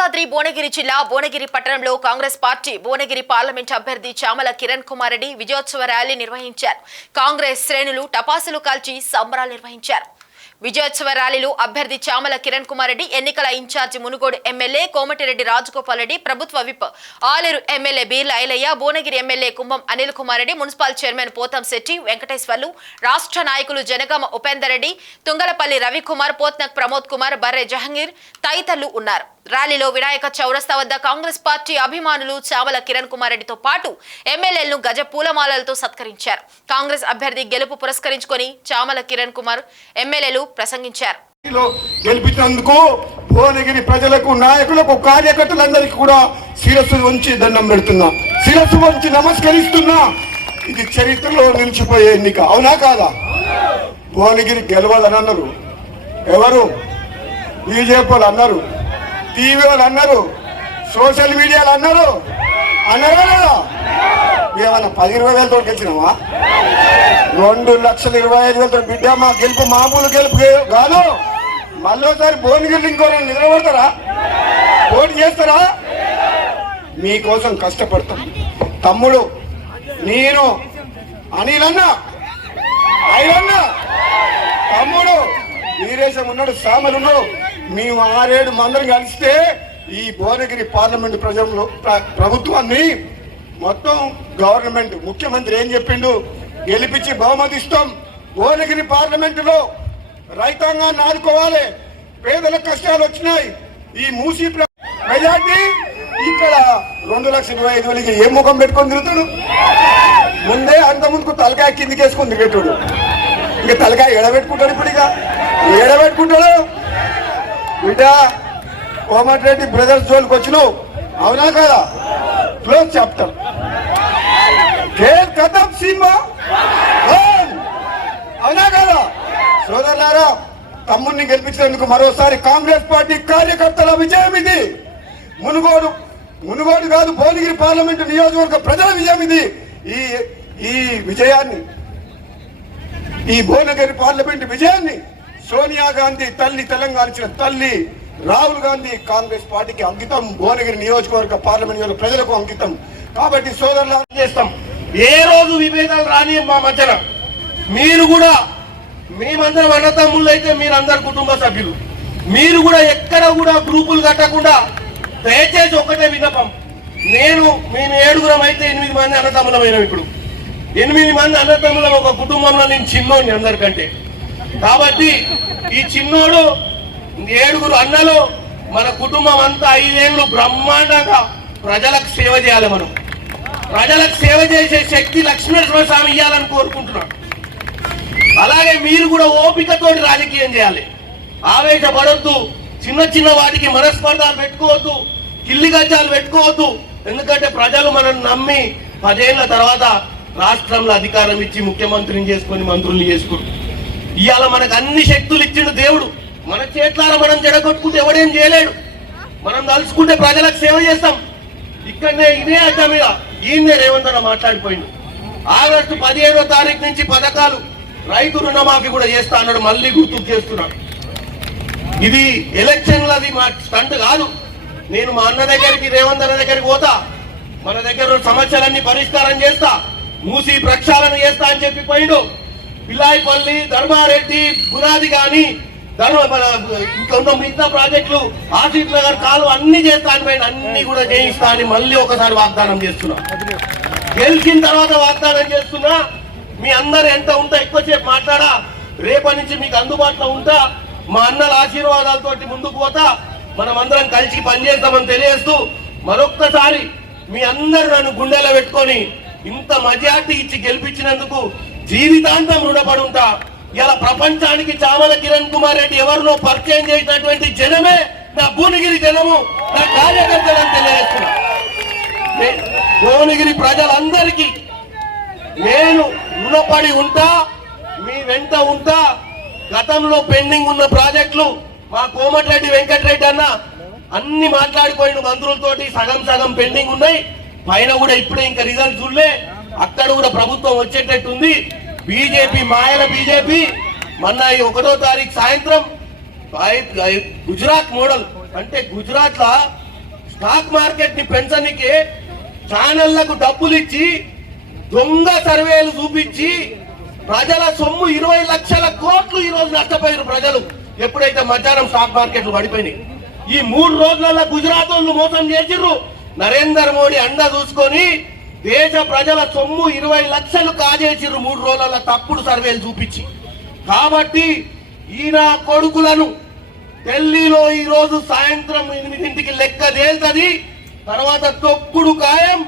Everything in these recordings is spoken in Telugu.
యాదాద్రి భువనగిరి జిల్లా భువనగిరి పట్టణంలో కాంగ్రెస్ పార్టీ భువనగిరి పార్లమెంట్ అభ్యర్థి చామల కిరణ్ కుమార్ రెడ్డి విజయోత్సవ ర్యాలీ నిర్వహించారు. కాంగ్రెస్ శ్రేణులు టపాసులు కాల్చి సంబరాలు నిర్వహించారు. విజయోత్సవ ర్యాలీలో అభ్యర్థి చామల కిరణ్ కుమార్ రెడ్డి, ఎన్నికల ఇన్ఛార్జి మునుగోడు ఎమ్మెల్యే కోమటిరెడ్డి రాజగోపాల్ రెడ్డి, ప్రభుత్వ whip Aleru MLA Beerla Ilaiah, Bhuvanagiri MLA Kumbham Anil Kumar Reddy, municipal chairman Pothamsetty Venkateswarlu, రాష్ట్ర నాయకులు జనగామ ఉపేందర్ రెడ్డి, తుంగలపల్లి రవికుమార్, పోత్నక్ ప్రమోద్ కుమార్, బర్రె జహంగీర్ తదితరులు ఉన్నారు. ర్యాలీలో వినాయక చౌరస్తా వద్ద కాంగ్రెస్ పార్టీ అభిమానులు చామల కిరణ్ కుమార్ రెడ్డితో పాటు ఎమ్మెల్యేలను గజ పూలమాలలతో సత్కరించారు. కాంగ్రెస్ అభ్యర్థి గెలుపు పురస్కరించుకొని చామల కిరణ్ కుమార్ ఎమ్మెల్యేలు ప్రసంగించారు. గెలిపించినందుకు భువనగిరి ప్రజలకు, నాయకులకు, కార్యకర్తలందరికీ కూడా శిరస్సు వంచి దండం పెడుతున్నా, శిరస్సు వంచి నమస్కరిస్తున్నా. ఇది చరిత్రలో నిలిచిపోయే ఎన్నిక, అవునా కాదా? భువనగిరి గెలవాలని అన్నారు ఎవరు? బీజేపీ వాళ్ళు అన్నారు, టీవీ వాళ్ళు అన్నారు, సోషల్ మీడియాలో అన్నారా లేదా? ఏమన్నా 10-20 వేలతో గెలిచినామా? 2,25,000 బిడ్డ. మా గెలుపు మామూలు గెలుపు కాదు. మళ్ళీసారి భువనగిరి ఇంకోరైనా నిలబడతారా? పోటీ చేస్తారా? మీకోసం కష్టపడతాం. తమ్ముడు, నేను, అనిలన్న, ఐలన్న, తమ్ముడు వీరేశం ఉన్నాడు, సామలు ఉన్నాడు. మేము 6-7 మందిని కలిస్తే ఈ భువనగిరి పార్లమెంట్ ప్రభుత్వాన్ని మొత్తం గవర్నమెంట్ ముఖ్యమంత్రి ఏం చెప్పిండు? గెలిపించి బహుమతిస్తాం. భువనగిరి పార్లమెంటులో రైతాంగాన్ని ఆదుకోవాలి. పేదల కష్టాలు వచ్చినాయి. ఈ మూసీ మెజార్టీ ఇక్కడ 2,25,000 ఏ ముఖం పెట్టుకొని తిరుగుతాడు? ముందే అంత ముందుకు తలకాయ కిందికి వేసుకొని తిరిగేటాడు. ఇంకా తలకాయ ఎడబెట్టుకుంటాడు. ఇప్పుడు ఇక ఎడబెట్టుకుంటాడు. బిడ్డ, కోమటిరెడ్డి బ్రదర్స్ జోలికి వచ్చినావు, అవునా కదా? Close chapter. కథం సినిమా, అవునా కదా? సోదరులారా, తమ్ముడిని గెలిపించినందుకు మరోసారి కాంగ్రెస్ పార్టీ కార్యకర్తల విజయం ఇది. మునుగోడు కాదు, భువనగిరి పార్లమెంటు నియోజకవర్గ ప్రజల విజయం ఇది. ఈ విజయాన్ని, ఈ భువనగిరి పార్లమెంటు విజయాన్ని సోనియా గాంధీ తల్లి, తెలంగాణ ఇచ్చిన తల్లి రాహుల్ గాంధీ కాంగ్రెస్ పార్టీకి అంకితం. భువనగిరి నియోజకవర్గ పార్లమెంట్ నియోజక ప్రజలకు అంకితం. కాబట్టి సోదరులు చేస్తాం. ఏ రోజు విభేదాలు రాని మా మధ్యన. మీరు కూడా, మేమందరం అన్నతమ్ముళ్ళు అయితే మీరందరు కుటుంబ సభ్యులు. మీరు కూడా ఎక్కడ కూడా గ్రూపులు కట్టకుండా దయచేసి ఒక్కటే విన్నపం. మేము 7 అయితే 8 మంది అన్నతమ్ములమైనాం. ఇప్పుడు 8 మంది అన్నతమ్ములం ఒక కుటుంబంలో. నేను చిన్నోడిని అందరికంటే. కాబట్టి ఈ చిన్నోడు 7 అన్నలు, మన కుటుంబం అంతా 5 ఏళ్ళు బ్రహ్మాండంగా ప్రజలకు సేవ చేయాలి. మనం ప్రజలకు సేవ చేసే శక్తి లక్ష్మీనరసింహ స్వామి ఇవ్వాలని కోరుకుంటున్నాం. అలాగే మీరు కూడా ఓపికతోటి రాజకీయం చేయాలి. ఆవేశపడొద్దు. చిన్న వాటికి మనస్పర్ధాలు పెట్టుకోవద్దు, కిల్లి గజ్జాలు పెట్టుకోవద్దు. ఎందుకంటే ప్రజలు మనల్ని నమ్మి 10 ఏళ్ల తర్వాత రాష్ట్రంలో అధికారం ఇచ్చి ముఖ్యమంత్రిని చేసుకొని మంత్రుల్ని చేసుకుంటూ ఇవాళ మనకు అన్ని శక్తులు ఇచ్చిండు దేవుడు. మన చేతులారా మనం జడగొట్టుకుంటే ఎవడేం చేయలేడు. మనం తలుచుకుంటే ప్రజలకు సేవ చేస్తాం. ఇక్కడనే ఇదే అడ్డ మీద ఈయనే రేవంత్ అన్న మాట్లాడిపోయిండు. ఆగస్టు 15వ తారీఖు నుంచి పథకాలు, రైతు రుణమాఫీ కూడా చేస్తా అన్నాడు. మళ్ళీ గుర్తు చేస్తున్నాడు. ఇది ఎలక్షన్లది మా స్టంట్ కాదు. నేను మా అన్న దగ్గరికి, రేవంత్ అన్న దగ్గరికి పోతా, మన దగ్గర సమస్యలన్నీ పరిష్కారం చేస్తా, మూసి ప్రక్షాళన చేస్తా అని చెప్పి పోయిండు. పిల్లాయిపల్లి, ధర్మారెడ్డి, గురాది గాని ఇంకా ఉన్న మిగతా ప్రాజెక్టులు, ఆసిఫ్ నగర్ కాలు అన్ని చేస్తా అని పోయిన, అన్ని కూడా చేయిస్తా అని మళ్ళీ ఒకసారి వాగ్దానం చేస్తున్నా. గెలిచిన తర్వాత వాగ్దానం చేస్తున్నా. మీ అందరు ఎంత ఉంటా ఎక్కువసేపు మాట్లాడా, రేపటి నుంచి మీకు అందుబాటులో ఉంటా. మా అన్నల ఆశీర్వాదాలతో ముందుకు పోతా. మనం అందరం కలిసి పనిచేస్తామని తెలియజేస్తూ మరొక్కసారి మీ అందరు నన్ను గుండెలో పెట్టుకొని ఇంత మెజార్టీ ఇచ్చి గెలిపించినందుకు జీవితాంతం రుణపడి ఉంటా. ఇలా ప్రపంచానికి చామల కిరణ్ కుమార్ రెడ్డి ఎవరినో పరిచయం చేసినటువంటి జనమే నా భువనగిరి జనము, నా కార్యకర్తలను తెలియజేస్తున్నా. భువనగిరి ప్రజలందరికీ నేను రుణపడి ఉంటా, మీ వెంట ఉంటా. గతంలో పెండింగ్ ఉన్న ప్రాజెక్టులు మా కోమటిరెడ్డి వెంకటరెడ్డి అన్న అన్ని మాట్లాడిపోయిన మంత్రులతోటి సగం పెండింగ్ ఉన్నాయి. పైన కూడా ఇప్పుడే ఇంకా రిజల్ట్ చూడలే. అక్కడ కూడా ప్రభుత్వం వచ్చేటట్టుంది. బీజేపీ మాయల బీజేపీ మొన్న 1వ తారీఖు సాయంత్రం గుజరాత్ మోడల్ అంటే గుజరాత్ లా స్టాక్ మార్కెట్ ని పెంచడానికి ఛానళ్లకు డబ్బులు ఇచ్చి దొంగ సర్వేలు చూపించి ప్రజల సొమ్ము 20 లక్షల కోట్లు ఈ రోజు నష్టపోయారు ప్రజలు ఎప్పుడైతే మధ్యాహ్నం స్టాక్ మార్కెట్లు పడిపోయినాయి. ఈ 3 రోజులలో గుజరాత్ వాళ్ళు మోసం చేసిర్రు. నరేంద్ర మోడీ అండ చూసుకొని దేశ ప్రజల సొమ్ము 20 లక్షలు కాజేసిర్రు 3 రోజులలో తప్పుడు సర్వేలు చూపించి. కాబట్టి ఈయన కొడుకులను ఢిల్లీలో ఈ రోజు సాయంత్రం 8ంటికి లెక్క తేల్తది. తర్వాత తొక్కుడు ఖాయం.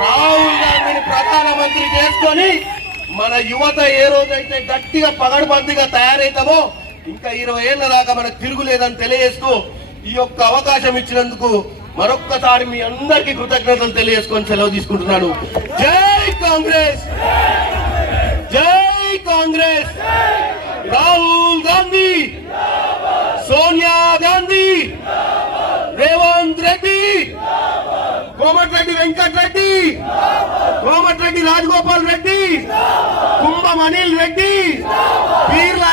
రాహుల్ గాంధీని ప్రధానమంత్రి చేసుకొని మన యువత ఏ రోజైతే గట్టిగా పగడబందిగా తయారైతామో ఇంకా 20 ఏళ్ల దాకా మనకు తిరుగులేదని తెలియజేస్తూ ఈ యొక్క అవకాశం ఇచ్చినందుకు మరొక్కసారి మీ అందరికీ కృతజ్ఞతలు తెలియజేసుకొని సెలవు తీసుకుంటున్నాను. జై కాంగ్రెస్, జై కాంగ్రెస్. రాహుల్ గాంధీ, సోనియా గాంధీ, రేవంత్ రెడ్డి, కోమటిరెడ్డి వెంకటరెడ్డి, కోమటిరెడ్డి రాజగోపాల్ రెడ్డి, కుంభం అనిల్ రెడ్డి, పీర్ల